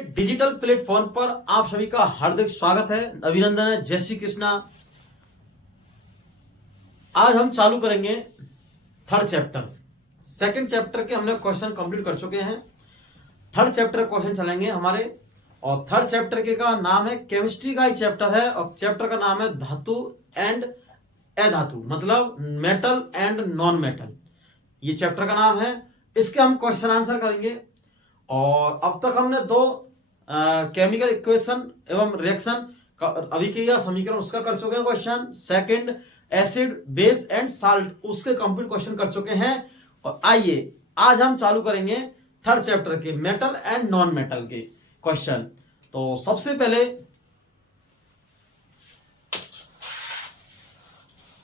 Digital platform पर आप सभी का हार्दिक स्वागत है, अभिनंदन है, जय श्री कृष्णा। आज हम चालू करेंगे थर्ड चैप्टर। सेकंड चैप्टर के हमने क्वेश्चन कंप्लीट कर चुके हैं। थर्ड चैप्टर क्वेश्चन चलेंगे हमारे, और थर्ड चैप्टर के का नाम है केमिस्ट्री का ही चैप्टर है, और चैप्टर का नाम है धातु एंड अधातु, मतलब मेटल एंड नॉन मेटल। ये चैप्टर का नाम है। इसके हम क्वेश्चन आंसर करेंगे। और अब तक हमने दो केमिकल इक्वेशन एवं रिएक्शन का अभिक्रिया समीकरण उसका कर चुके हैं question. Second acid base and salt उसके कंप्लीट क्वेश्चन कर चुके हैं। और आइए आज हम चालू करेंगे थर्ड चैप्टर के मेटल एंड नॉन मेटल के क्वेश्चन। तो सबसे पहले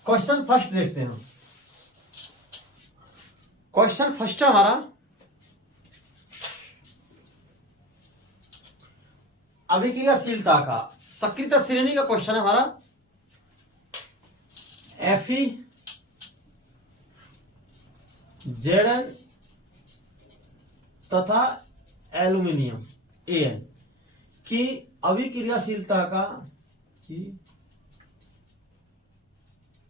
क्वेश्चन फर्स्ट देखते हैं। क्वेश्चन फर्स्ट है हमारा अभिक्रियाशीलता का सक्रियता श्रेणी का क्वेश्चन है हमारा। Fe Zn तथा एल्यूमिनियम An की अभिक्रियाशीलता का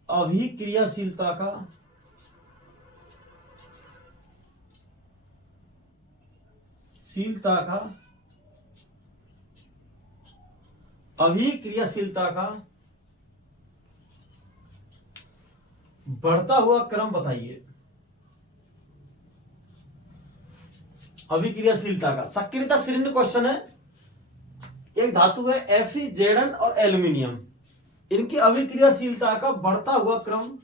अभिक्रियाशीलता का बढ़ता हुआ क्रम बताइए। अभिक्रियाशीलता का सक्रियता श्रेणी क्वेश्चन है। एक धातु है Fe Zn और एल्यूमिनियम, इनकी अभिक्रियाशीलता का बढ़ता हुआ क्रम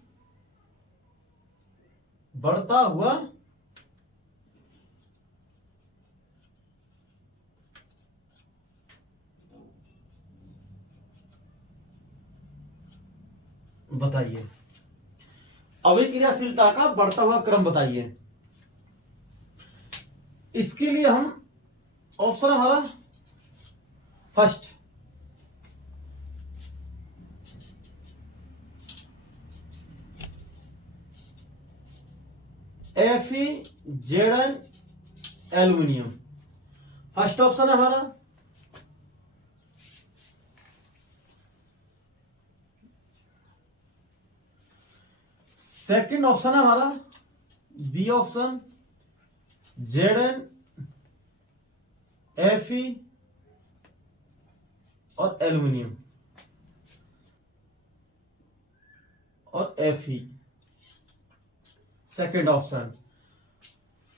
बताइए। अभिक्रियाशीलता का बढ़ता हुआ क्रम बताइए। इसके लिए हम ऑप्शन हमारा first Fe Zn aluminium first option है हमारा। सेकंड ऑप्शन है हमारा बी ऑप्शन Zn Fe और एल्यूमिनियम और Fe। Second option.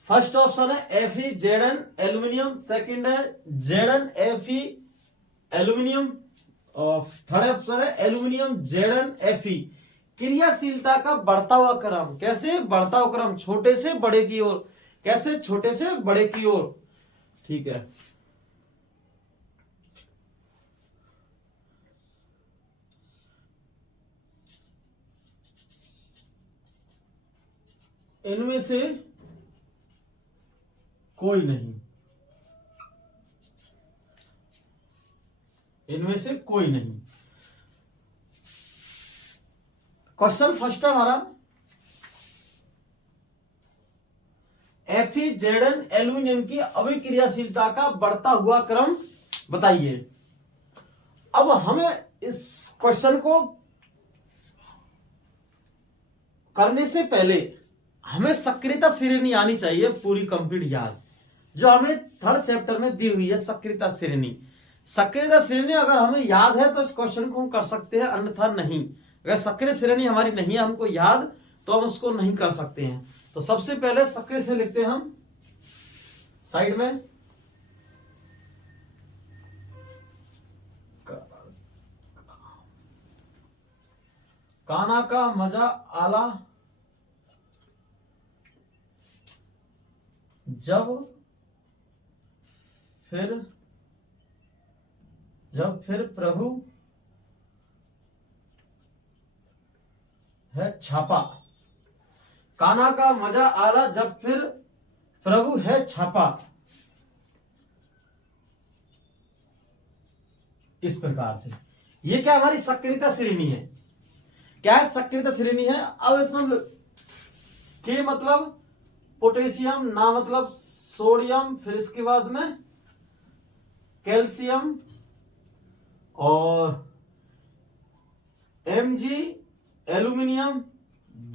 First option है Fe Zn एल्यूमिनियम, सेकंड है Zn Fe एल्यूमिनियम, और थर्ड ऑप्शन है एल्यूमिनियम Zn Fe। क्रियाशीलता का बढ़ता हुआ क्रम, कैसे बढ़ता हुआ क्रम, छोटे से बड़े की ओर, कैसे छोटे से बड़े की ओर। ठीक है, इनमें से कोई नहीं, इनमें से कोई नहीं। क्वेश्चन फर्स्ट है हमारा Fe Zn एल्यूमिनियम की अभिक्रियाशीलता का बढ़ता हुआ क्रम बताइए। अब हमें इस क्वेश्चन को करने से पहले हमें सक्रियता श्रेणी आनी चाहिए पूरी कंप्लीट याद, जो हमें थर्ड चैप्टर में दी हुई है। सक्रियता श्रेणी अगर हमें याद है तो इस क्वेश्चन को हम कर सकते हैं, अन्यथा नहीं। अगर सक्रिय श्रेणी हमारी नहीं है हमको याद, तो हम उसको नहीं कर सकते हैं। तो सबसे पहले सक्रिय से लिखते हैं हम साइड में। काना का मजा आला जब फिर प्रभु है छापा। कान्हा का मजा आला जब फिर प्रभु है छापा। इस प्रकार से ये क्या हमारी सक्रियता श्रेणी है। क्या है? सक्रियता श्रेणी है। अब इसमें के मतलब पोटेशियम, ना मतलब सोडियम, फिर इसके बाद में कैल्शियम और Mg aluminium,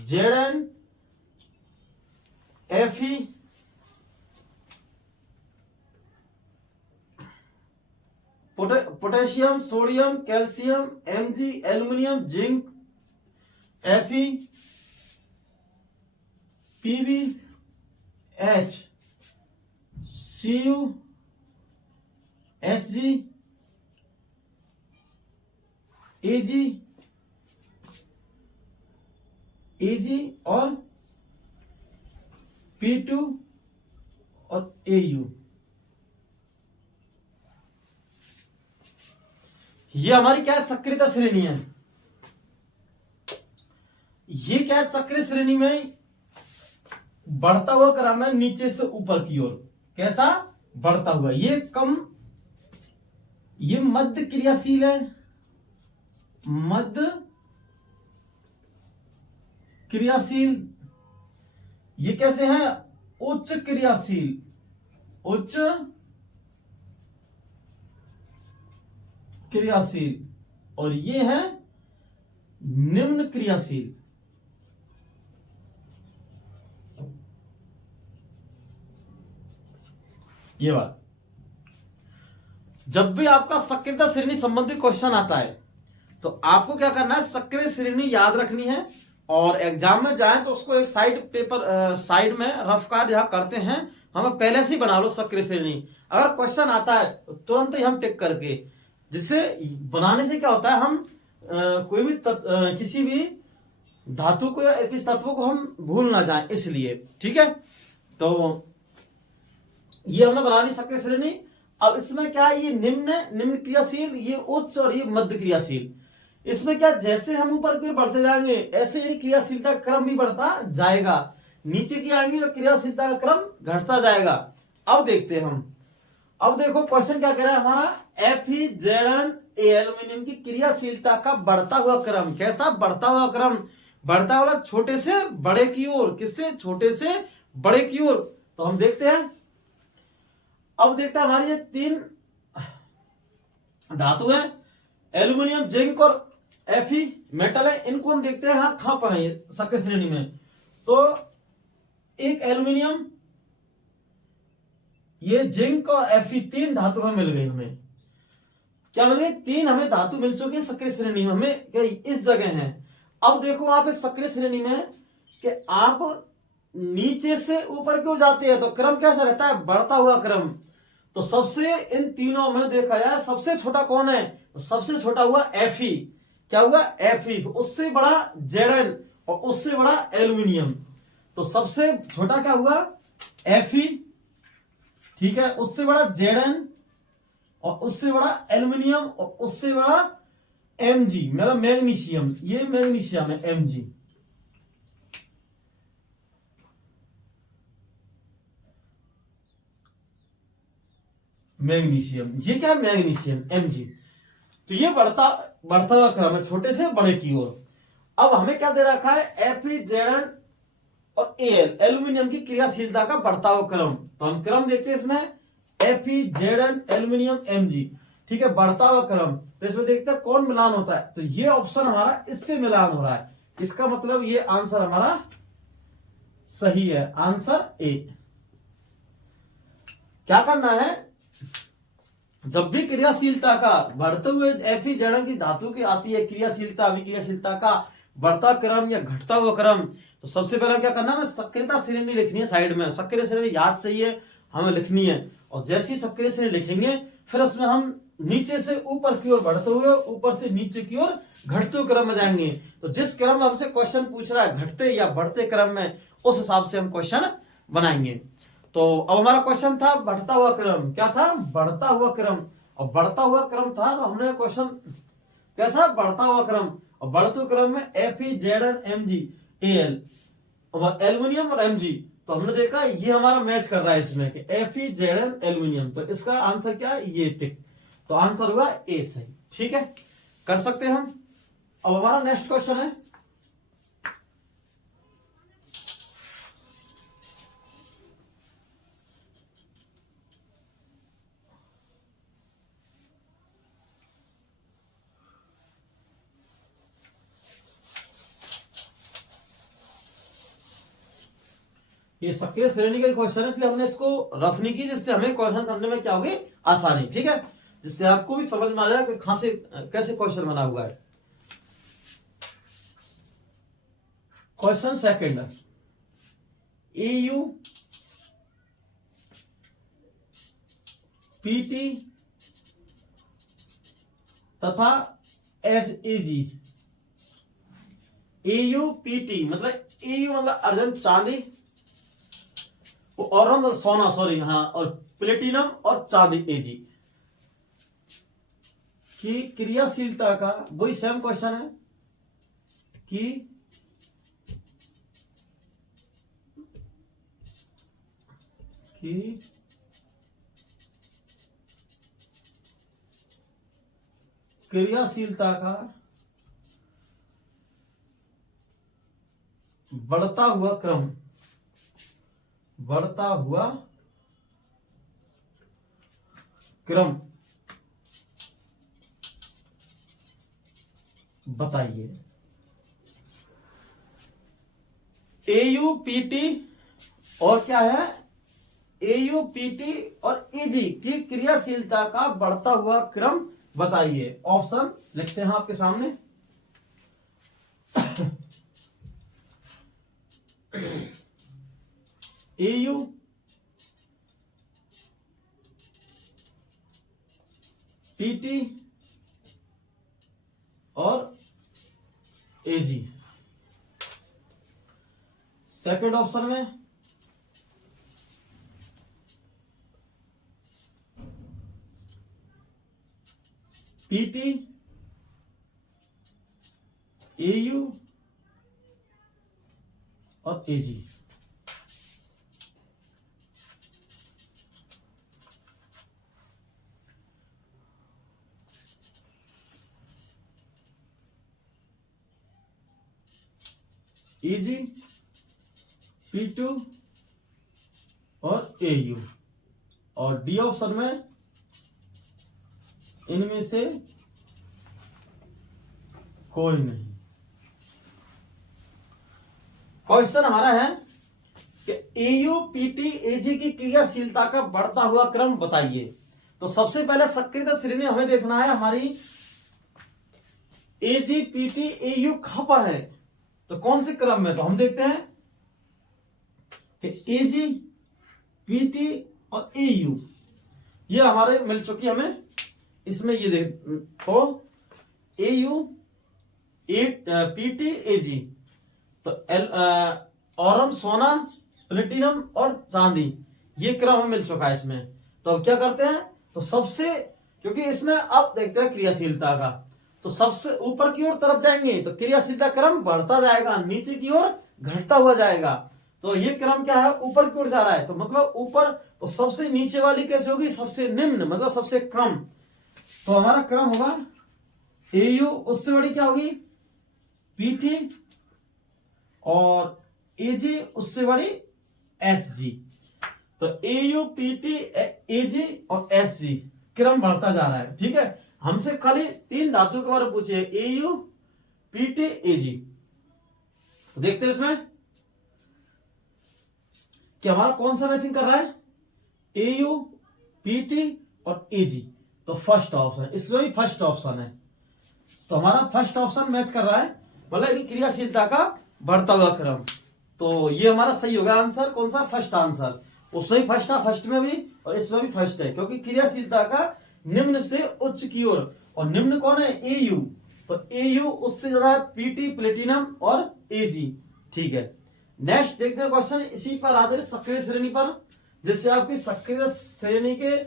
Zn Fe, potassium, sodium, calcium, Mg aluminium, zinc, Fe, PbH, Cu, Hg, Ag और P2 और Au। ये हमारी क्या है, सक्रियता श्रेणी है। ये क्या है, सक्रिय श्रेणी में बढ़ता हुआ क्रम है नीचे से ऊपर की ओर। कैसा बढ़ता हुआ, ये कम, ये मध्य क्रियाशील है, मध्य क्रियाशील। ये कैसे है, उच्च क्रियाशील, उच्च क्रियाशील, और ये है निम्न क्रियाशील। ये बात, जब भी आपका सक्रियता श्रेणी संबंधी क्वेश्चन आता है तो आपको क्या करना है, सक्रिय श्रेणी याद रखनी है, और एग्जाम में जाए तो उसको एक साइड पेपर साइड में रफ कार्ड जहां करते हैं हम पहले से ही बना लो सक्रिय श्रेणी। अगर क्वेश्चन आता है तो तुरंत ही हम टिक करके, जिससे बनाने से क्या होता है, हम कोई भी किसी भी धातु को या किसी तत्व को हम भूल ना जाए, इसलिए। ठीक है, तो ये हमने बना ली सक्रिय श्रेणी। अब इसमें क्या है, ये निम्न क्रियाशील, ये उच्च और ये मध्य क्रियाशील। इसमें क्या, जैसे हम ऊपर की ओर बढ़ते जाएंगे ऐसे ही क्रियाशीलता का क्रम भी बढ़ता जाएगा, नीचे की आएंगे तो क्रियाशीलता का क्रम घटता जाएगा। अब देखते हैं हम, अब देखो क्वेश्चन क्या कह रहा है हमारा, FeZn एल्यूमिनियम की क्रियाशीलता का बढ़ता हुआ क्रम। कैसा बढ़ता हुआ क्रम, बढ़ता हुआ छोटे से बड़े की ओर, किससे, छोटे से बड़े की ओर। तो हम देखते हैं, अब देखते हैं हमारी ये 3 धातु है, एल्यूमिनियम, जिंक और Fe मेटल है। इनको हम देखते हैं हाँ कहां पर है सक्रिय श्रेणी में। तो एक एल्यूमिनियम, ये जिंक और Fe 3 धातु हमें मिल गई। हमें क्या मिल गई, 3 हमें धातु मिल चुकी है सक्रिय श्रेणी में, हमें क्या इस जगह है। अब देखो वहां पे सक्रिय श्रेणी में कि आप नीचे से ऊपर क्यों जाते हैं तो क्रम कैसा रहता है, बढ़ता हुआ क्रम। तो सबसे इन तीनों में देखा जाए सबसे छोटा कौन है, तो सबसे छोटा हुआ Fe। क्या हुआ, Fe, उससे बड़ा Zn और उससे बड़ा एल्यूमिनियम। तो सबसे छोटा क्या हुआ, Fe, ठीक है, उससे बड़ा Zn और उससे बड़ा एल्यूमिनियम और उससे बड़ा Mg, मेरा मैग्नीशियम, ये मैग्नीशियम है Mg। मैग्नीशियम, ये क्या है, मैग्नीशियम Mg। तो ये बढ़ता हुआ क्रम है छोटे से बड़े की ओर। अब हमें क्या दे रखा है, FeZn और Al एल्यूमिनियम की क्रियाशीलता का बढ़ता हुआ क्रम। तो हम क्रम देखते हैं इसमें, FeZn एल्यूमिनियम Mg, ठीक है, बढ़ता हुआ क्रम। तो इसमें देखते हैं कौन मिलान होता है, तो ये ऑप्शन हमारा इससे मिलान हो रहा है। इसका मतलब ये आंसर हमारा सही है, आंसर ए। क्या करना है, जब भी क्रियाशीलता का बढ़ते हुए FeZn की धातु की आती है क्रियाशीलता, अभिक्रियाशीलता का बढ़ता क्रम या घटता हुआ क्रम, तो सबसे पहले क्या करना है, सक्रियता श्रेणी लिखनी है साइड में। सक्रिय श्रेणी याद चाहिए हमें लिखनी है, और जैसी सक्रिय श्रेणी लिखेंगे फिर उसमें हम नीचे से ऊपर की ओर बढ़ते हुए, ऊपर से नीचे की ओर घटते हुए क्रम में जाएंगे। तो जिस क्रम में हमसे क्वेश्चन पूछ रहा है, घटते या बढ़ते क्रम में, उस हिसाब से हम क्वेश्चन बनाएंगे। तो अब हमारा क्वेश्चन था बढ़ता हुआ क्रम, क्या था, बढ़ता हुआ क्रम। और बढ़ता हुआ क्रम था तो हमने क्वेश्चन कैसा, बढ़ता हुआ क्रम, और बढ़ते हुए क्रम में FeZn Mg Al और एल्यूमिनियम और Mg। तो हमने देखा ये हमारा मैच कर रहा है इसमें कि FeZn एल्यूमिनियम। तो इसका आंसर क्या है, ये टिक। तो आंसर हुआ ए सही। ठीक है, कर सकते हैं हम। अब हमारा नेक्स्ट क्वेश्चन है, ये सक्रिय श्रेणी का क्वेश्चन है, इसलिए हमने इसको रफ नहीं की, जिससे हमें क्वेश्चन करने में क्या होगी, आसानी। ठीक है, जिससे आपको भी समझ में आ जाए कि कहां से कैसे क्वेश्चन बना हुआ है। क्वेश्चन सेकंड, EU PT तथा SAG। EU PT मतलब EU मतलब अर्जन चांदी, और सोना, सॉरी, हाँ, और प्लेटिनम और चांदी AG की क्रियाशीलता का, वही सेम क्वेश्चन है कि क्रियाशीलता का बढ़ता हुआ क्रम बताइए। AUPT और क्या है, AUPT और EG की क्रियाशीलता का बढ़ता हुआ क्रम बताइए। ऑप्शन लिखते हैं आपके सामने। AUPT और AG। सेकंड ऑप्शन में PT, AU और AG। EG, P2 और AU, और डी ऑप्शन में इनमें से कोई नहीं। क्वेश्चन हमारा है कि AUPT AG की क्रियाशीलता का बढ़ता हुआ क्रम बताइए। तो सबसे पहले सक्रियता श्रेणी हमें देखना है हमारी AGPT AU कहां पर है, तो कौन से क्रम में, तो हम देखते हैं कि AGPT और AU ये हमारे मिल चुकी हमें, इसमें ये देख, तो AUPT AG, तो औरम, सोना, प्लेटिनम और चांदी, ये क्रम हमें मिल चुका है इसमें। तो अब क्या करते हैं, तो सबसे, क्योंकि इसमें अब देखते हैं क्रियाशीलता का, तो सबसे ऊपर की ओर तरफ जाएंगे तो क्रियाशीलता क्रम बढ़ता जाएगा, नीचे की ओर घटता हुआ जाएगा। तो ये क्रम क्या है, ऊपर की ओर जा रहा है, तो मतलब ऊपर, तो सबसे नीचे वाली कैसे होगी, सबसे निम्न, मतलब सबसे कम। तो हमारा क्रम होगा AU, उससे बड़ी क्या होगी PT, और AG उससे बड़ी SG। तो AUPT AG और SG क्रम बढ़ता जा रहा है। ठीक है, हमसे खाली 3 धातुओं के बारे में पूछे, AUPT AG। तो देखते हैं इसमें कि हमारा कौन सा मैचिंग कर रहा है, AUPT और AG। तो फर्स्ट ऑप्शन, इसमें भी फर्स्ट ऑप्शन है, तो हमारा फर्स्ट ऑप्शन मैच कर रहा है, मतलब क्रियाशीलता का बढ़ता हुआ क्रम। तो ये हमारा सही होगा आंसर, कौन सा, फर्स्ट आंसर। उसमें ही फर्स्ट है, फर्स्ट में भी और इसमें भी फर्स्ट है, क्योंकि क्रियाशीलता का निम्न से उच्च की ओर, और निम्न कौन है, AU। तो AU उससे ज्यादा है PT, प्लेटिनम और AG। ठीक है, नेक्स्ट देखते हैं क्वेश्चन इसी पर आधारित सक्रिय श्रेणी पर। जैसे आपकी सक्रिय श्रेणी के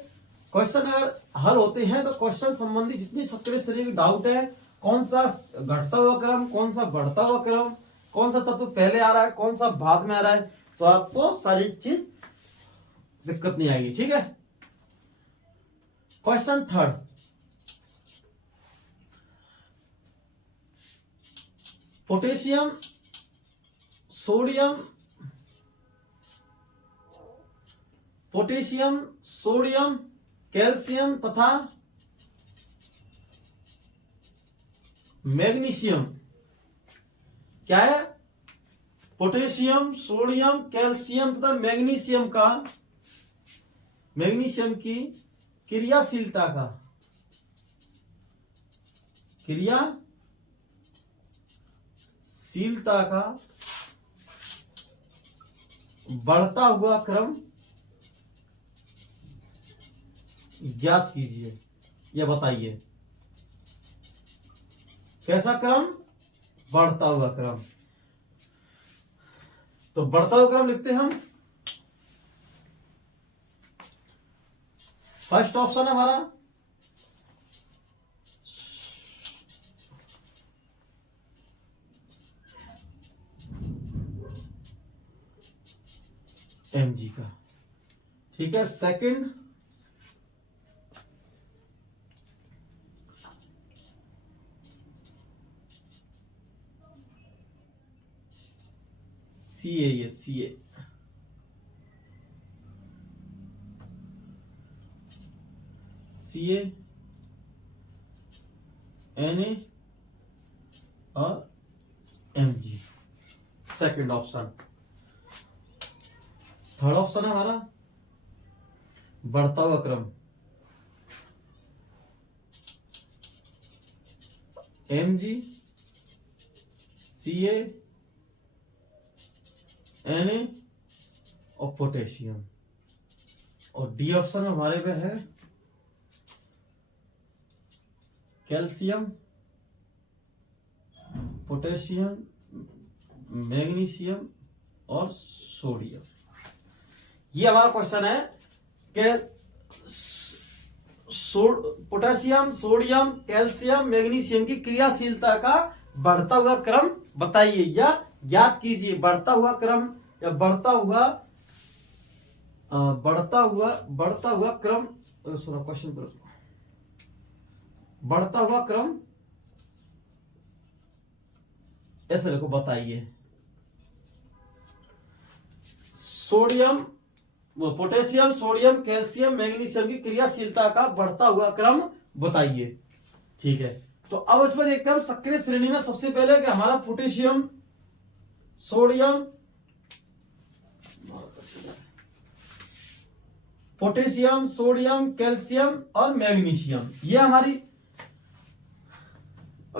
क्वेश्चन अगर हल होते हैं, तो क्वेश्चन संबंधी जितनी सक्रिय श्रेणी की डाउट है, कौन सा घटता हुआ क्रम, कौन सा बढ़ता हुआ क्रम, कौन सा तत्व पहले आ रहा है, कौन सा बाद में आ रहा है, तो आपको सारी चीज दिक्कत नहीं आएगी। ठीक है, question third, potassium, sodium, calcium तथा मैग्नीशियम क्या है, पोटेशियम, सोडियम, कैल्शियम तथा मैग्नीशियम की क्रियाशीलता का बढ़ता हुआ क्रम ज्ञात कीजिए या बताइए। कैसा क्रम? बढ़ता हुआ क्रम। तो बढ़ता हुआ क्रम लिखते हैं हम। फर्स्ट ऑप्शन है हमारा mg का, ठीक है। सेकंड CA, ये CA Na और Mg, second option. Third option है हमारा बढ़ता हुआ क्रम Mg, Ca, Na और पोटेशियम। और डी ऑप्शन में हमारे पे है कैल्शियम, पोटेशियम, मैग्नीशियम और सोडियम। ये हमारा क्वेश्चन है कि पोटेशियम, सोडियम, कैल्शियम, मैग्नीशियम की क्रियाशीलता का बढ़ता हुआ क्रम बताइए या ज्ञात कीजिए। बढ़ता हुआ क्रम या बढ़ता हुआ क्रम, क्वेश्चन पर बढ़ता हुआ क्रम ऐसे लिखो, बताइए। पोटेशियम, सोडियम, कैल्शियम, मैग्नीशियम की क्रियाशीलता का बढ़ता हुआ क्रम बताइए, ठीक है। तो अब इसमें देखते हैं हम सक्रिय श्रेणी में सबसे पहले कि हमारा पोटेशियम, सोडियम, कैल्शियम और मैग्नीशियम, ये हमारी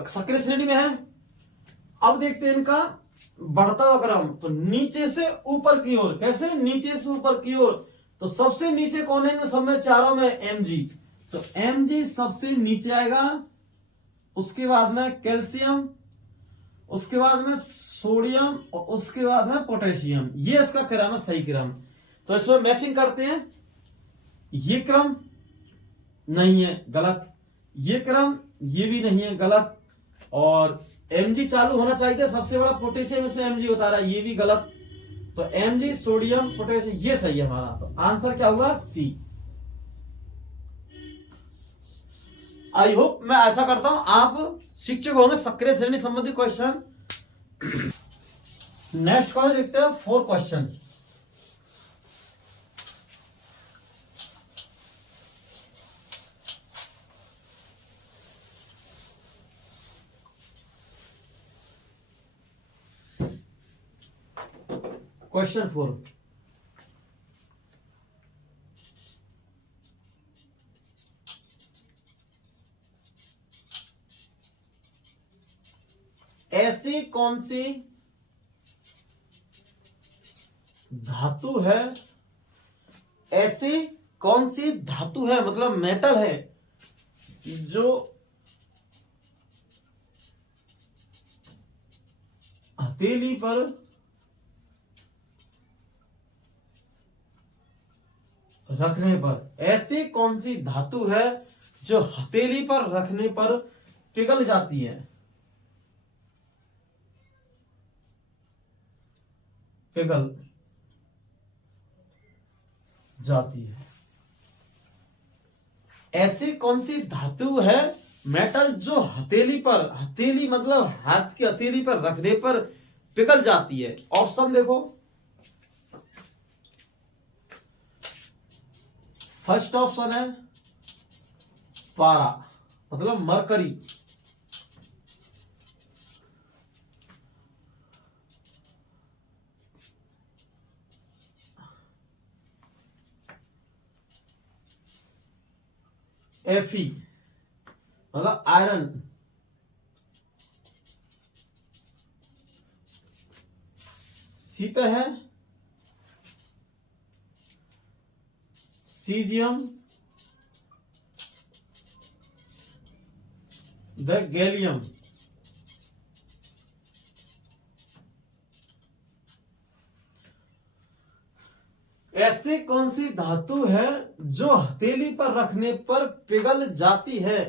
सक्रिय श्रेणी में है। अब देखते हैं इनका बढ़ता हुआ क्रम। तो नीचे से ऊपर की ओर, कैसे? नीचे से ऊपर की ओर। तो सबसे नीचे कौन है इनमें सब में? चारों में Mg। तो Mg सबसे नीचे आएगा, उसके बाद में कैल्शियम, उसके बाद में सोडियम और उसके बाद में पोटेशियम। ये इसका क्रम है, सही क्रम। तो इसमें मैचिंग करते हैं। ये क्रम नहीं है, गलत। ये क्रम, ये भी नहीं है, गलत। और Mg चालू होना चाहिए, सबसे बड़ा पोटेशियम इसमें Mg बता रहा है, ये भी गलत। तो Mg, सोडियम, पोटेशियम, ये सही है हमारा। तो आंसर क्या होगा? C। आई होप मैं ऐसा करता हूं आप शिक्षक होंगे सक्रिय श्रेणी संबंधी क्वेश्चन। नेक्स्ट क्वेश्चन देखते हैं, 4 क्वेश्चन। क्वेश्चन 4, ऐसी कौन सी धातु है, ऐसी कौन सी धातु है, मतलब मेटल है, जो हथेली पर रखने पर, ऐसी कौन सी धातु है जो हथेली पर रखने पर पिघल जाती है? पिघल जाती है। ऐसी कौन सी धातु है, मेटल, जो हथेली पर, हथेली मतलब हाथ की हथेली पर रखने पर पिघल जाती है? ऑप्शन देखो। फर्स्ट ऑप्शन है पारा, मतलब मरकरी। Fe मतलब आयरन। सी पे है सीजियम, द गैलियम। ऐसी कौन सी धातु है जो हथेली पर रखने पर पिघल जाती है?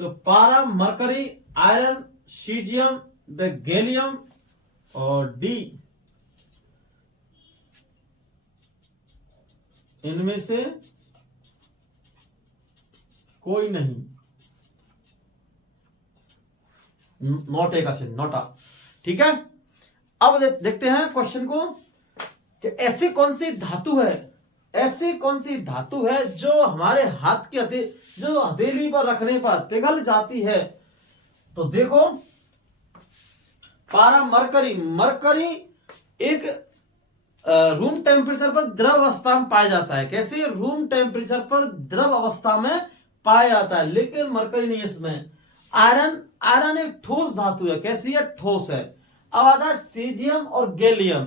तो पारा, mercury, iron, caesium, the gallium और डी इनमें से कोई नहीं। नॉट ए का चिन्ह, नॉट आ। ठीक है, अब देखते हैं क्वेश्चन को कि ऐसी कौन सी धातु है, ऐसी कौन सी धातु है जो हमारे हाथ की जो हथेली पर रखने पर पिघल जाती है। तो देखो, पारा, मरकरी। मरकरी एक रूम टेम्परेचर पर द्रव अवस्था में पाया जाता है। कैसे? रूम टेम्परेचर पर द्रव अवस्था में पाया जाता है, लेकिन मरकरी नहीं इसमें। आयरन, आयरन एक ठोस धातु है। कैसी है? ठोस है। अब आता है सीजियम और गैलियम।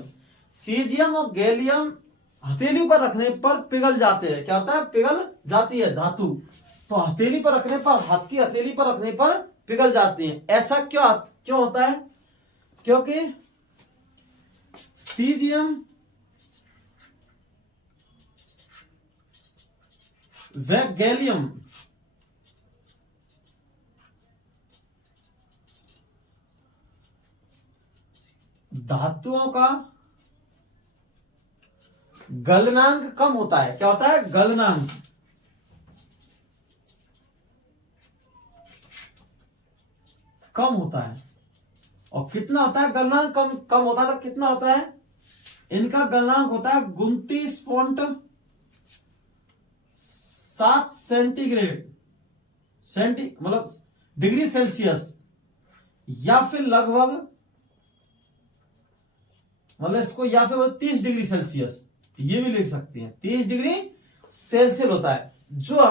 सीजियम और गैलियम हथेली पर रखने पर पिघल जाते हैं। क्या होता है? पिघल जाती है धातु। तो हथेली पर रखने पर, हाथ की हथेली पर रखने पर पिघल जाती है। ऐसा क्यों होता है? क्योंकि सीजियम व गैलियम धातुओं का गलनांक कम होता है। क्या होता है? गलनांक। कम होता है। और कितना होता है गलनांक? कम होता है तो कितना होता है? इनका गलनांक होता है 29.7 सेंटीग्रेड, मतलब डिग्री सेल्सियस, या फिर लगभग, मतलब इसको या फिर 30 डिग्री सेल्सियस, ये भी लिख सकते हैं। 30 डिग्री सेल्सियस होता है जो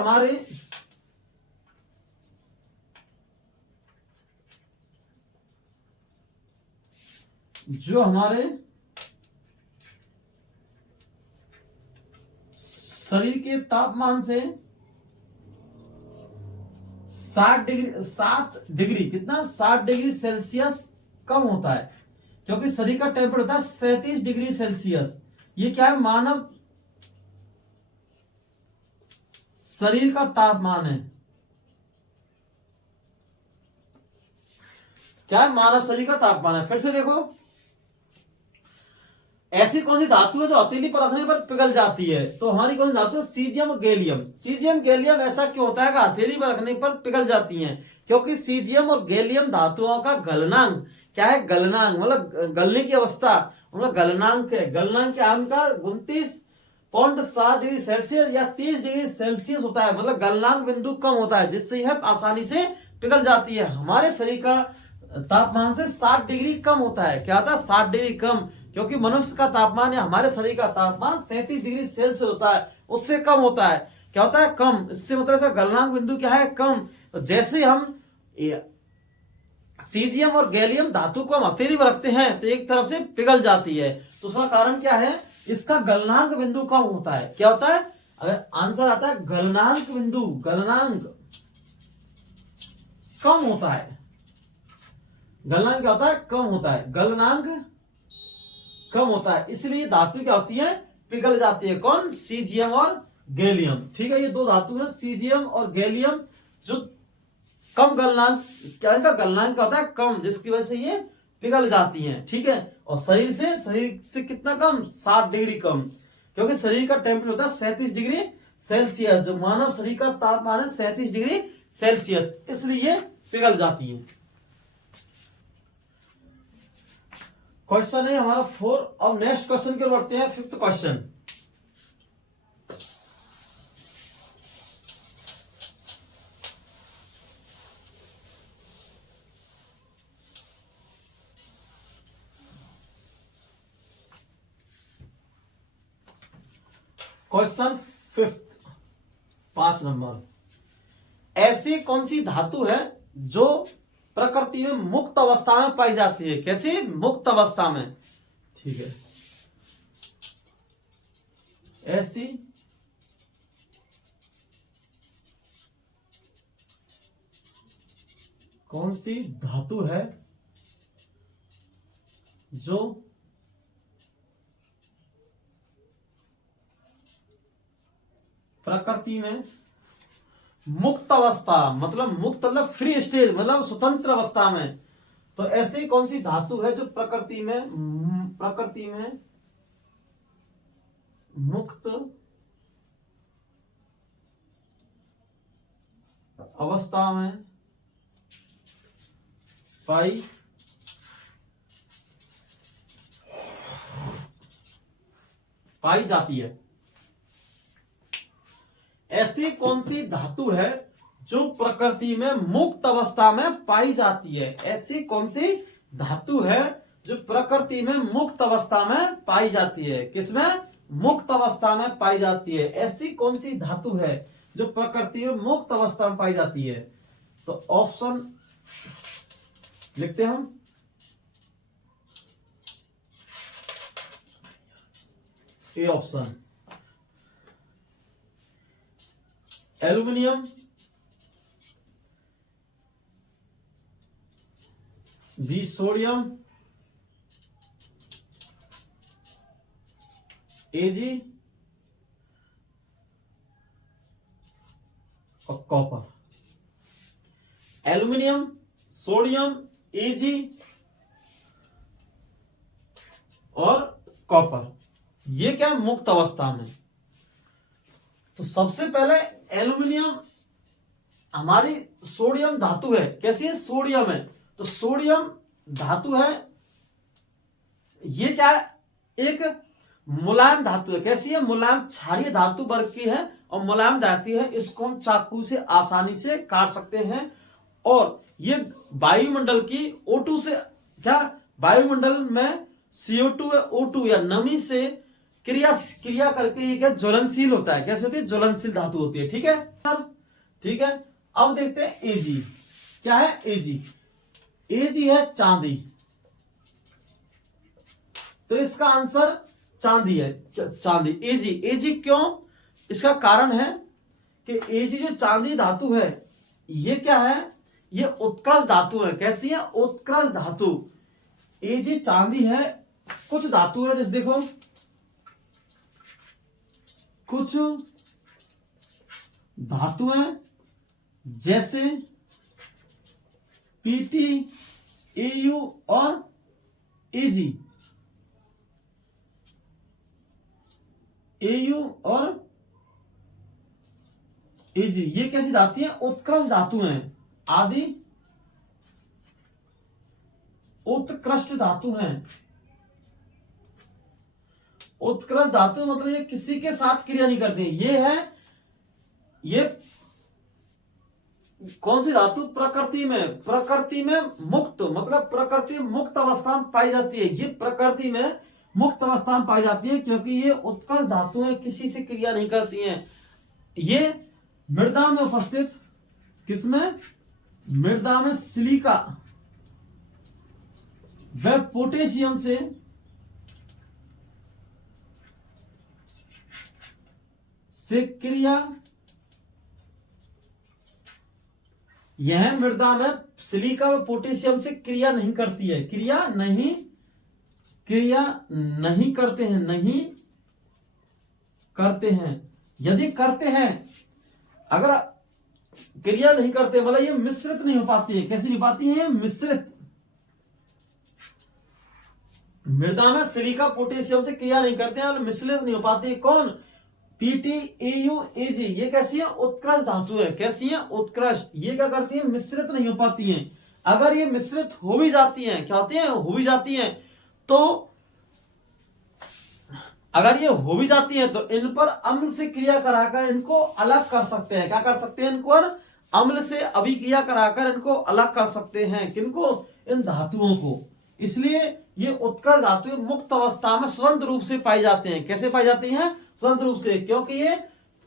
हमारे शरीर के तापमान से 7 डिग्री कितना? 7 डिग्री सेल्सियस कम होता है। क्योंकि शरीर का टेम्परेचर होता है 37 डिग्री सेल्सियस। ये क्या है? मानव शरीर का तापमान है। क्या है? मानव शरीर का तापमान है। फिर से देखो, ऐसी कौन सी धातु है जो हथेली पर रखने पर पिघल जाती है? तो हमारी कौन सी धातु है? सीजियम और गैलियम। सीजियम गैलियम ऐसा क्यों होता है कि हथेली पर रखने पर पिघल जाती हैं? क्योंकि सीजियम और गैलियम धातुओं का गलनांक क्या है? गलनांक मतलब गलने की अवस्था, उनका गलनांक है। गलनांक क्या है उनका? 29.7 डिग्री सेल्सियस या 30 डिग्री सेल्सियस होता है। मतलब गलनांक बिंदु कम होता है, जिससे यह आसानी से पिघल जाती है। हमारे शरीर का तापमान से 7 डिग्री कम होता है। क्या होता है? 7 डिग्री कम। क्योंकि मनुष्य का तापमान या हमारे शरीर का तापमान 37 डिग्री सेल्सियस होता है, उससे कम होता है। क्या होता है? कम। इससे मतलब इसका गलनांक बिंदु क्या है? कम। तो जैसे हम सीजियम और गैलियम धातु को हम हथेली पर रखते हैं तो एक तरफ से पिघल जाती है। तो उसका कारण क्या है? इसका गलनांक बिंदु कम होता है। क्या होता है? अगर आंसर आता है गलनांक बिंदु, गलनांक कम होता है। गलनांक क्या होता है? कम होता है। गलनांक कम होता है, इसलिए धातु क्या होती है? पिघल जाती है। कौन? सीजियम और गैलियम। ठीक है, ये दो धातु है सीजियम और गैलियम जो कम गलनांक, क्या इनका गलनांक क्या होता है? कम, जिसकी वजह से ये पिघल जाती हैं। ठीक है, और शरीर से कितना कम? 7 डिग्री कम। क्योंकि शरीर का टेम्परेचर होता है 37 डिग्री सेल्सियस, जो मानव शरीर का तापमान है 37 डिग्री सेल्सियस, इसलिए पिघल जाती है। क्वेश्चन है हमारा 4। अब नेक्स्ट क्वेश्चन की ओर बढ़ते हैं। 5th question. Question 5th, 5 number. ऐसी कौन सी धातु है जो प्रकृति में मुक्त अवस्था में पाई जाती है? कैसे? मुक्त अवस्था में। ठीक है, ऐसी कौन सी धातु है जो प्रकृति में मुक्त अवस्था, मतलब मुक्त मतलब फ्री स्टेज, मतलब स्वतंत्र अवस्था में, तो ऐसी कौन सी धातु है जो प्रकृति में मुक्त अवस्था में पाई जाती है? ऐसी कौन सी धातु है जो प्रकृति में मुक्त अवस्था में पाई जाती है? ऐसी कौन सी धातु है जो प्रकृति में मुक्त अवस्था में पाई जाती है? किसमें? मुक्त अवस्था में पाई जाती है। ऐसी कौन सी धातु है जो प्रकृति में मुक्त अवस्था में पाई जाती है? तो ऑप्शन लिखते हैं हम। A option aluminium, B sodium, AG और कॉपर। एल्यूमिनियम, सोडियम, एजी और कॉपर, ये क्या है? मुक्त अवस्था में। तो सबसे पहले एल्यूमिनियम हमारी सोडियम धातु है। कैसी है? सोडियम है। तो सोडियम धातु है, ये क्या है? एक मुलायम धातु है। कैसी है? मुलायम क्षारीय धातु वर्ग की है और मुलायम धातु है। इसको हम चाकू से आसानी से काट सकते हैं। और ये वायुमंडल की O2 से क्या, वायुमंडल में CO2 या O2 या नमी से क्रिया करके ये क्या ज्वलनशील होता है। कैसे होती है? ज्वलनशील धातु होती है। ठीक है सर, ठीक है। अब देखते हैं एजी क्या है। एजी है चांदी। तो इसका आंसर चांदी है। चांदी, एजी क्यों? इसका कारण है कि एजी जो चांदी धातु है, ये क्या है? ये उत्कृष्ट धातु है। कैसी है? उत्कृष्ट धातु। एजी चांदी है। कुछ धातु है जैसे देखो, कुछ धातुएं जैसे पीटी, एयू और एजी, ये कैसी धातु है? उत्कृष्ट धातु हैं। आदि उत्कृष्ट धातु हैं। उत्कृष्ट धातु मतलब ये किसी के साथ क्रिया नहीं करती। ये कौन सी धातु? प्रकृति में मुक्त, मतलब प्रकृति मुक्त अवस्था में पाई जाती है। ये प्रकृति में मुक्त अवस्था में पाई जाती है क्योंकि ये उत्कृष्ट धातुएं किसी से क्रिया नहीं करती हैं। ये मृदा में उपस्थित, किसमें? मृदा में सिलिका व पोटेशियम से क्रिया, यह मृदा में सिलिका व पोटेशियम से क्रिया नहीं करती है। क्रिया नहीं करते हैं। यदि करते हैं, अगर क्रिया नहीं करते मतलब ये मिश्रित नहीं हो पाती है। कैसी नहीं पाती है? मिश्रित। मृदा में सिलिका पोटेशियम से क्रिया नहीं करते हैं और मिश्रित नहीं हो पाती। कौन? पीटी, एयू, एजी, ये कैसी है? उत्कृष्ट धातु है। कैसी है? उत्कृष्ट। ये क्या करती है? मिश्रित नहीं हो पाती हैं। अगर ये मिश्रित हो भी जाती हैं, क्या होती हैं? हो भी जाती हैं। तो अगर ये हो भी जाती हैं तो इन पर अम्ल से क्रिया कराकर इनको अलग कर सकते हैं। क्या कर सकते हैं? इनको अम्ल से अभिक्रिया कराकर इनको अलग कर सकते हैं। किनको? इन धातुओं को। इसलिए ये उत्कृष्ट धातु मुक्त अवस्था में स्वतंत्र रूप से पाई जाते हैं। कैसे पाई जाती हैं? स्वतंत्र रूप से, क्योंकि ये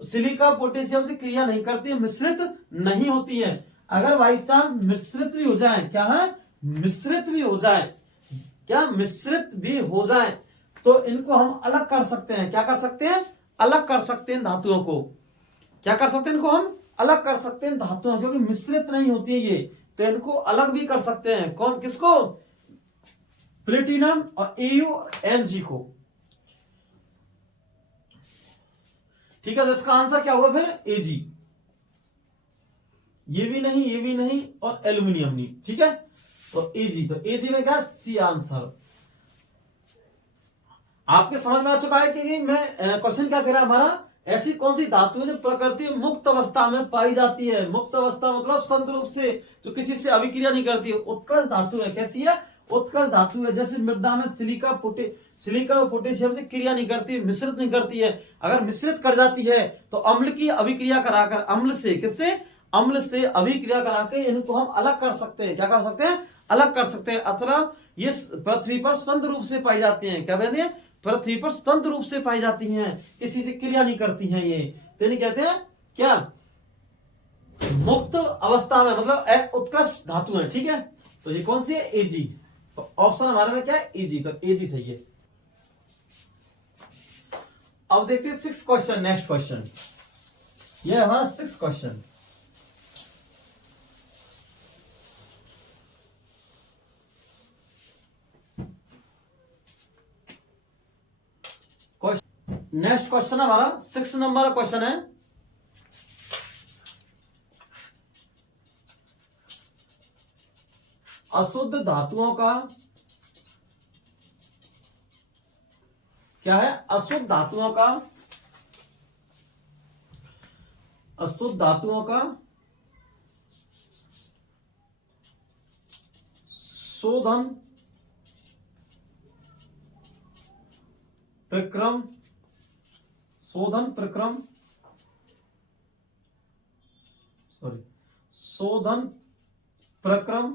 सिलिका पोटेशियम से क्रिया नहीं करती है, मिश्रित नहीं होती है। अगर बाई चांस मिश्रित भी हो जाए, क्या है, मिश्रित भी हो जाए, क्या मिश्रित भी हो जाए, तो इनको हम अलग कर सकते हैं। क्या कर सकते हैं, अलग कर सकते हैं धातुओं को। क्या कर सकते हैं, इनको हम अलग कर सकते हैं धातुओं, क्योंकि मिश्रित नहीं होती है ये, तो इनको अलग भी कर सकते हैं। कौन, किसको, प्लेटिनम और एयू और एमजी को। ठीक है, तो इसका आंसर क्या हुआ फिर, एजी। ये भी नहीं, ये भी नहीं, और एल्यूमिनियम नहीं। ठीक है, तो एजी, तो एजी में क्या, सी आंसर। आपके समझ में आ चुका है कि मैं क्वेश्चन क्या कह रहा है हमारा, ऐसी कौन सी धातु है जो प्रकृति मुक्त अवस्था में पाई जाती है। मुक्त अवस्था मतलब स्वतंत्र रूप से, जो किसी से अभिक्रिया नहीं करती है, उत्कृष्ट धातु है। कैसी है, उत्कृष्ट धातु है। जैसे मृदा में सिलिका और पोटेशियम से क्रिया नहीं करती, मिश्रित नहीं करती है। अगर मिश्रित कर जाती है तो अम्ल की अभिक्रिया कराकर, अम्ल से, किससे, अम्ल से अभिक्रिया कराकर इनको हम अलग कर सकते हैं। क्या कर सकते हैं, अलग कर सकते हैं। अतः ये पृथ्वी पर स्वतंत्र रूप से पाई जाती हैं। क्या कहते हैं, पृथ्वी पर स्वतंत्र रूप से पाई जाती हैं, किसी से क्रिया नहीं करती हैं ये, तो नहीं कहते हैं क्या, मुक्त अवस्था में, मतलब उत्कृष्ट धातु है। ठीक है, तो ये कौन सी है, एजी। तो ऑप्शन हमारे में क्या है, एजी, तो एजी सही है। अब देखते हैं 6 क्वेश्चन, नेक्स्ट क्वेश्चन, ये है हमारा 6 क्वेश्चन। नेक्स्ट क्वेश्चन हमारा 6 नंबर क्वेश्चन है, अशुद्ध धातुओं का, क्या है, अशुद्ध धातुओं का, अशुद्ध धातुओं का शोधन प्रक्रम, शोधन प्रक्रम, सॉरी, शोधन प्रक्रम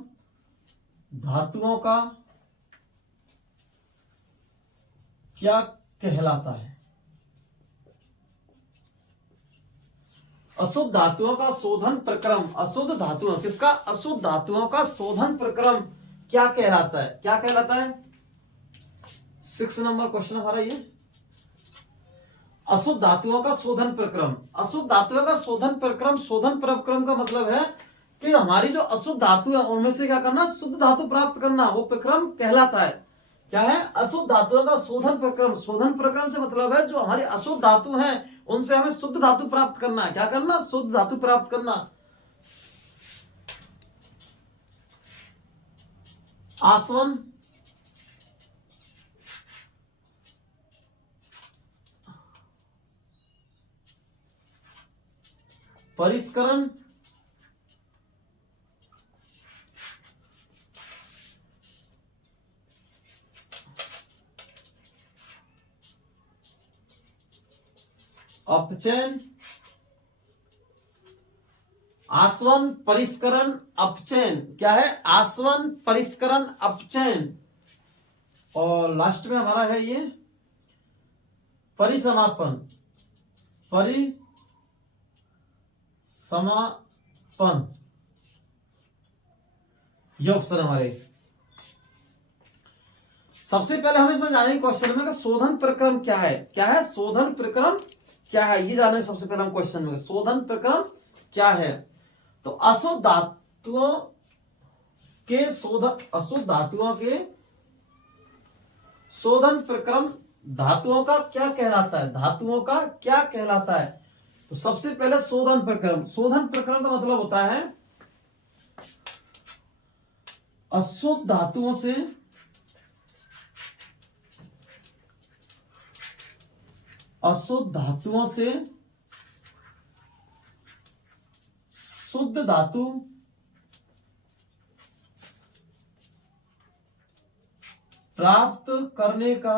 धातुओं का क्या कहलाता है। अशुद्ध धातुओं का शोधन प्रक्रम, अशुद्ध धातुओं, किसका, अशुद्ध धातुओं का शोधन प्रक्रम क्या कहलाता है, क्या कहलाता है। 6 नंबर क्वेश्चन हमारा ये, अशुद्ध धातुओं का शोधन प्रक्रम। अशुद्ध धातुओं का शोधन प्रक्रम, शोधन प्रक्रम का मतलब है कि हमारी जो अशुद्ध धातु है उनमें से क्या करना, शुद्ध धातु प्राप्त करना, वो प्रक्रम कहलाता है। क्या है, अशुद्ध धातुओं का शोधन प्रक्रम। शोधन प्रक्रम से मतलब है जो हमारी अशुद्ध धातु हैं उनसे हमें शुद्ध धातु प्राप्त करना है। क्या करना, शुद्ध धातु प्राप्त करना। आसवन, परिष्करण, अपचयन, आसवन, परिष्करण, अपचयन। क्या है, आसवन, परिष्करण, अपचयन। और लास्ट में हमारा है ये परिसमापन, परिसमापन, ये ऑप्शन हमारे। सबसे पहले हमें इसमें जानेंगे क्वेश्चन में कि शोधन प्रक्रम क्या है। क्या है, शोधन प्रक्रम क्या है, ये जानेंगे सबसे पहले हम क्वेश्चन में, शोधन प्रक्रम क्या है। तो अशुद्ध धातुओं के शोधन, अशुद्ध धातुओं के शोधन प्रक्रम धातुओं का क्या कहलाता है, धातुओं का क्या कहलाता है। तो सबसे पहले शोधन प्रक्रम, शोधन प्रक्रम का मतलब होता है अशुद्ध धातुओं से अशुद्ध धातुओं से शुद्ध धातु प्राप्त करने का,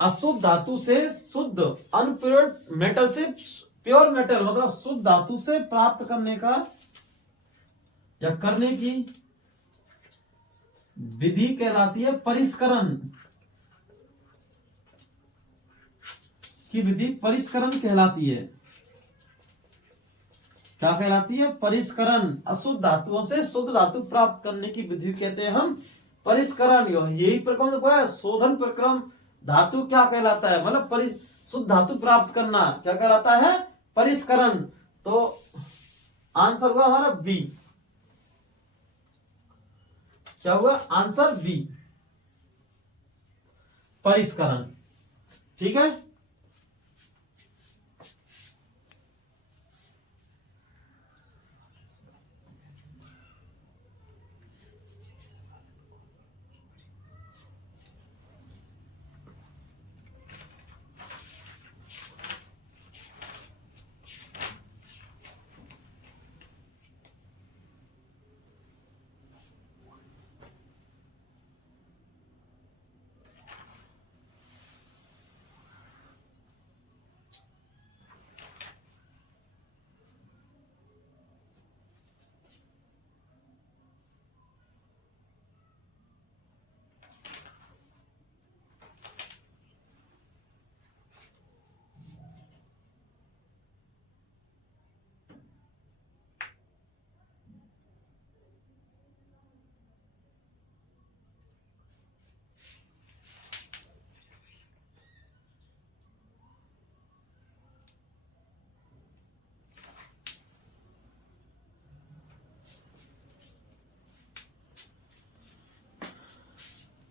अशुद्ध धातु से शुद्ध, अनप्योर मेटल से प्योर मेटल, मतलब शुद्ध धातु से प्राप्त करने का या करने की विधि कहलाती है परिष्करण। की विधि परिष्करण कहलाती है। क्या कहलाती है? परिष्करण। अशुद्ध धातुओं से शुद्ध धातु प्राप्त करने की विधि कहते हैं हम परिष्करण। यही प्रक्रम शोधन प्रक्रम धातु क्या कहलाता है? मतलब शुद्ध धातु प्राप्त करना क्या कहलाता है? परिष्करण। तो आंसर हुआ हमारा बी। क्या हुआ? आंसर बी, परिष्करण। ठीक है।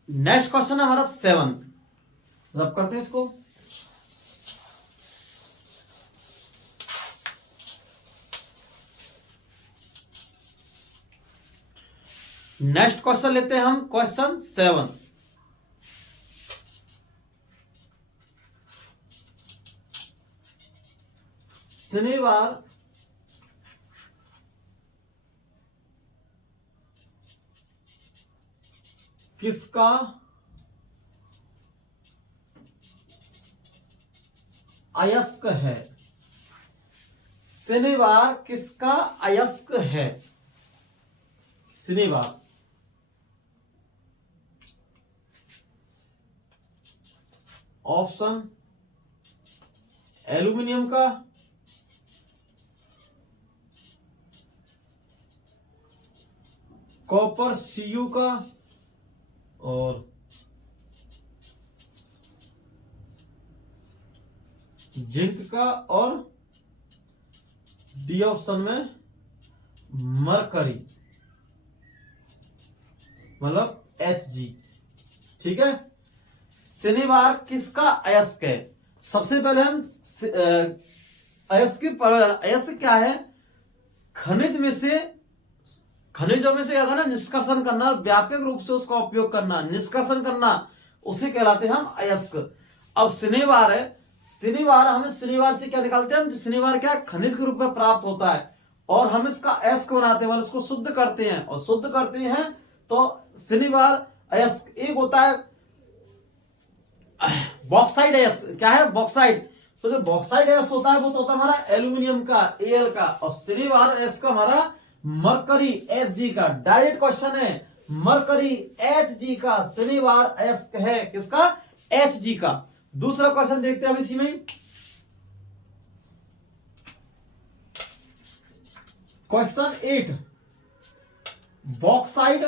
नेक्स्ट क्वेश्चन है हमारा 7। रब करते हैं इसको। नेक्स्ट क्वेश्चन लेते हैं हम, क्वेश्चन 7। शनिवार किसका अयस्क है? शनिवार किसका अयस्क है? शनिवार ऑप्शन एल्यूमिनियम का, कॉपर Cu का, और जिंक का, और डी ऑप्शन में मरकरी, मतलब Hg। ठीक है। शनिवार किसका अयस्क है? सबसे पहले हम अयस्क क्या है? खनिजों में से क्या करना? निष्कर्षण करना, व्यापक रूप से उसका उपयोग करना, निष्कर्षण करना, उसे कहलाते हैं हम अयस्क। अब शनिवार है, हमें शनिवार से क्या निकालते हैं हम? शनिवार क्या खनिज के रूप में प्राप्त होता है, और हम इसका अयस्क बनाते हैं, मतलब इसको शुद्ध करते हैं, और शुद्ध करते हैं तो शनिवार अयस्क एक होता है बॉक्साइड अयस्क। क्या है? बॉक्साइड। तो जो बॉक्साइड अयस्क होता है वो तो होता है हमारा एल्यूमिनियम का, Al का, और शनिवार अयस्क हमारा मरकरी Hg का। डायरेक्ट क्वेश्चन है, मरकरी Hg का शनिवार अयस्क है। किसका? Hg का। दूसरा क्वेश्चन देखते हैं अब इसी में। क्वेश्चन 8, बॉक्साइड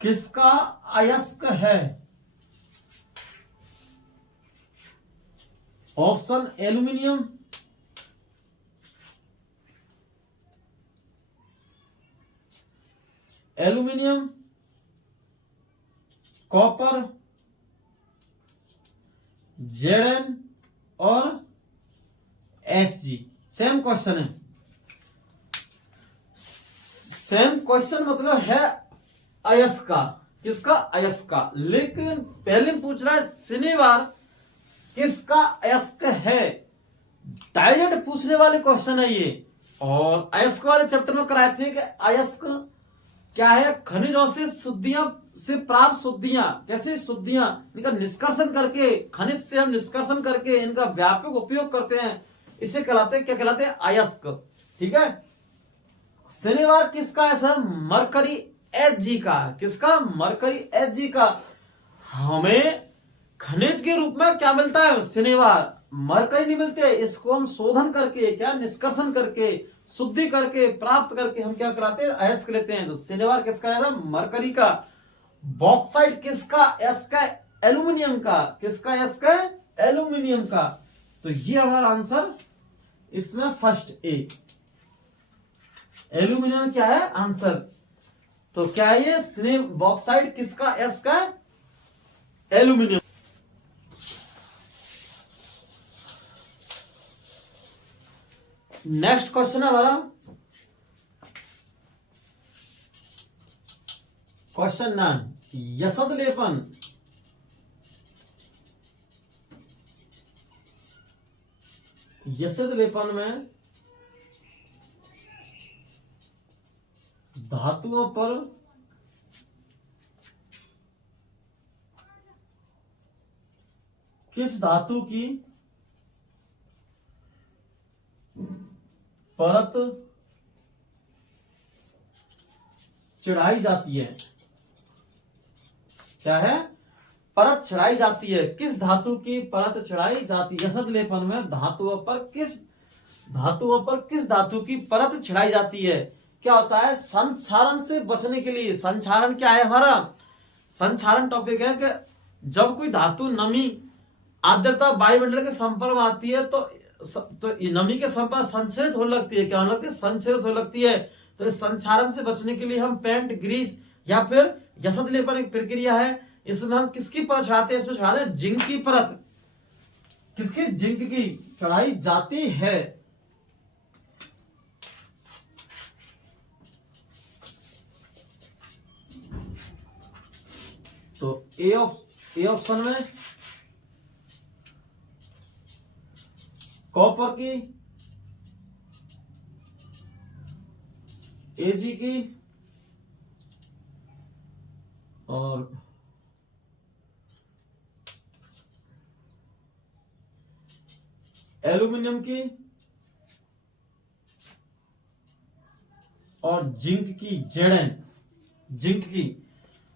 किसका अयस्क है? ऑप्शन एल्यूमिनियम, कॉपर, Zn और Hg। सेम क्वेश्चन है, सेम क्वेश्चन मतलब है अयस्क का। किसका? अयस्क का। लेकिन पहले पूछ रहा है शनिवार किसका अयस्क है। डायरेक्ट पूछने वाले क्वेश्चन है ये। और अयस्क वाले चैप्टर में कराए थे कि अयस्क क्या है? खनिजों से शुद्धियां से प्राप्त शुद्धियां। कैसे शुद्धियां? इनका निष्कर्षण करके, खनिज से हम निष्कर्षण करके इनका व्यापक उपयोग करते हैं, इसे कहलाते हैं, क्या कहलाते हैं? अयस्क। ठीक है। शनिवार किसका है सर? मरकरी Hg का। किसका? मरकरी Hg का। हमें खनिज के रूप में क्या मिलता है? शनिवार। मरकरी नहीं मिलते, इसको हम शोधन करके, क्या निष्कर्षण करके, शुद्धि करके, प्राप्त करके हम क्या कराते हैं? अयस्क लेते हैं। तो शनिवार किसका है? मरकरी का। बॉक्साइट किसका? एस का। एल्यूमिनियम का। किसका? एस का। एल्यूमिनियम का। तो ये हमारा आंसर इसमें फर्स्ट ए, एल्यूमिनियम क्या है आंसर। तो क्या है ये? बॉक्साइट किसका? एस का। एल्यूमिनियम। नेक्स्ट क्वेश्चन है हमारा क्वेश्चन 9, यसद लेपन। यसद लेपन में धातुओं पर किस धातु की परत चढ़ाई जाती है? क्या है? परत चढ़ाई जाती है। किस धातु की परत चढ़ाई जाती है? यसद लेपन में धातुओं पर किस धातु की परत चढ़ाई जाती है? क्या होता है? संक्षारण से बचने के लिए। संक्षारण क्या है हमारा? संक्षारण टॉपिक है कि जब कोई धातु नमी आर्द्रता वायुमंडल के संपर्क में आती है तो नमी के संपर्क संचरित होने लगती है। क्या होने लगती है? संचरित होने लगती है। तो इस संक्षारण से बचने के लिए हम पेंट, ग्रीस या फिर यसद लेपन एक प्रक्रिया है। इसमें हम किसकी परत चढ़ाते हैं? इसमें चढ़ाते हैं जिंक की परत। किसकी? जिंक की चढ़ाई जाती है। तो ए ऑप्शन में कॉपर की, एजी की और एल्यूमिनियम की और जिंक की, जेडन जिंक की।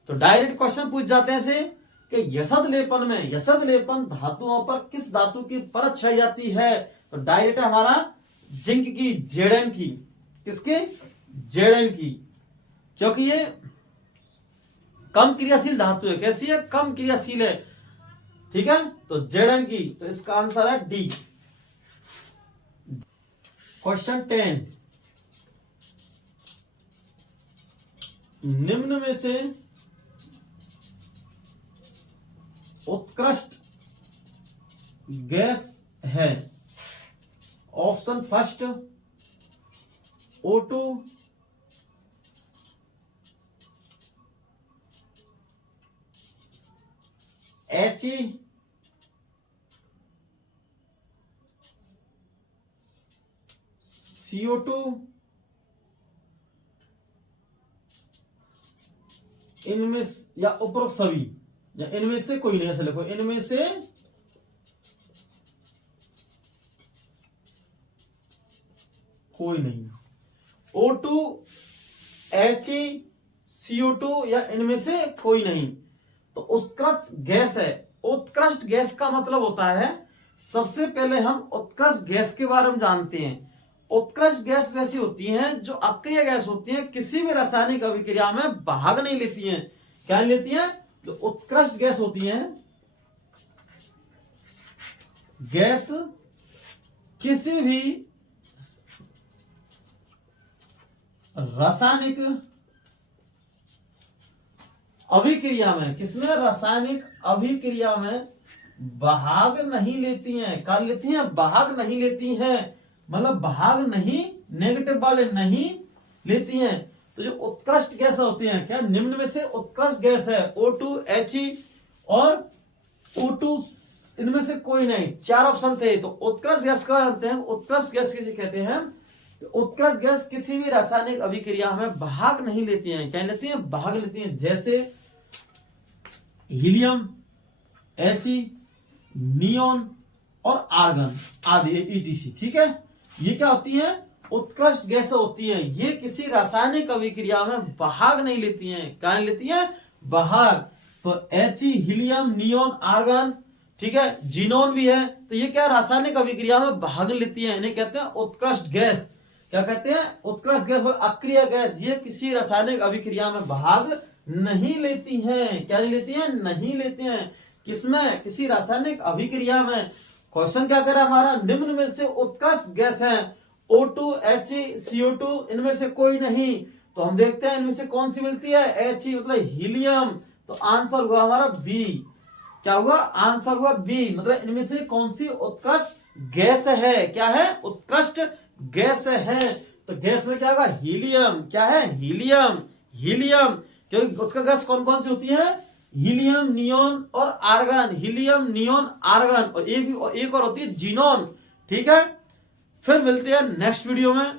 तो डायरेक्ट क्वेश्चन पूछ जाते हैं से कि यसद लेपन धातुओं पर किस धातु की परत छाई जाती है? तो डायरेक्ट है हमारा जिंक की, जेडन की। किसके? जेडन की। क्योंकि ये कम क्रियाशील धातु है। कैसी है? कम क्रियाशील है। ठीक है, तो जेडन की। तो इसका आंसर है डी। क्वेश्चन 10, निम्न में से उत्कृष्ट गैस है? Option first O2, He, CO2, इनमें या उपरोक्त सभी, या इनमें से कोई नहीं। ऐसा लिखो, इनमें से कोई नहीं। O2, He, CO2 या इनमें से कोई नहीं। तो उत्कृष्ट गैस है। उत्कृष्ट गैस का मतलब होता है, सबसे पहले हम उत्कृष्ट गैस के बारे में जानते हैं। उत्कृष्ट गैस वैसी होती हैं जो अक्रिय गैस होती हैं, किसी भी रासायनिक अभिक्रिया में भाग नहीं लेती हैं। क्या नहीं लेती हैं? जो उत्कृष्ट गैस होती हैं, गैस किसी भी रासायनिक अभिक्रिया में, किसमें? रासायनिक अभिक्रिया में भाग नहीं लेती हैं। क्या लेती हैं? भाग नहीं लेती हैं। मतलब भाग नहीं, नेगेटिव वाले नहीं लेती हैं। तो जो उत्कृष्ट गैस होती हैं, क्या निम्न में से उत्कृष्ट गैस है? O2, He और O2, इनमें से कोई नहीं। 4 ऑप्शन थे। तो उत्कृष्ट गैस का जानते हैं। उत्कृष्ट गैस किसे कहते हैं? उत्कृष्ट गैस किसी भी रासायनिक अभिक्रिया में भाग नहीं लेती हैं। क्या लेती हैं? भाग लेती हैं। जैसे हीलियम, He, नियोन और आर्गन आदि, ETC। ठीक है, ये क्या होती है? उत्कृष्ट गैस होती हैं, ये किसी रासायनिक अभिक्रिया में भाग नहीं लेती हैं। क्या नहीं लेती हैं? भाग। तो He, हीलियम, नियोन, आर्गन, ठीक है, जीनोन भी है, तो ये क्या रासायनिक अभिक्रिया में भाग लेती हैं, इन्हें कहते हैं उत्कृष्ट गैस। क्या कहते हैं? उत्कृष्ट गैस और अक्रिय गैस, ये किसी रासायनिक अभिक्रिया में भाग नहीं लेती हैं। क्या नहीं लेती हैं? नहीं लेती हैं। किसमें? किसी रासायनिक अभिक्रिया में। क्वेश्चन क्या कह रहा है हमारा? निम्न में से उत्कृष्ट गैस है O2, He, CO2, इनमें से कोई नहीं। तो हम देखते हैं इनमें से कौन सी मिलती है? He मतलब हीलियम। तो आंसर हुआ हमारा बी। क्या हुआ? आंसर हुआ बी, मतलब इनमें से कौन सी उत्कृष्ट गैस है? क्या है? उत्कृष्ट गैस है। तो गैस में क्या होगा? हीलियम। क्या है? हीलियम। हीलियम, क्योंकि उत्कृष्ट गैस कौन कौन सी होती है? हीलियम, नियोन और आर्गन। हीलियम, नियोन, आर्गन, और एक और होती है जीनोन। ठीक है, फिर मिलते हैं नेक्स्ट वीडियो में।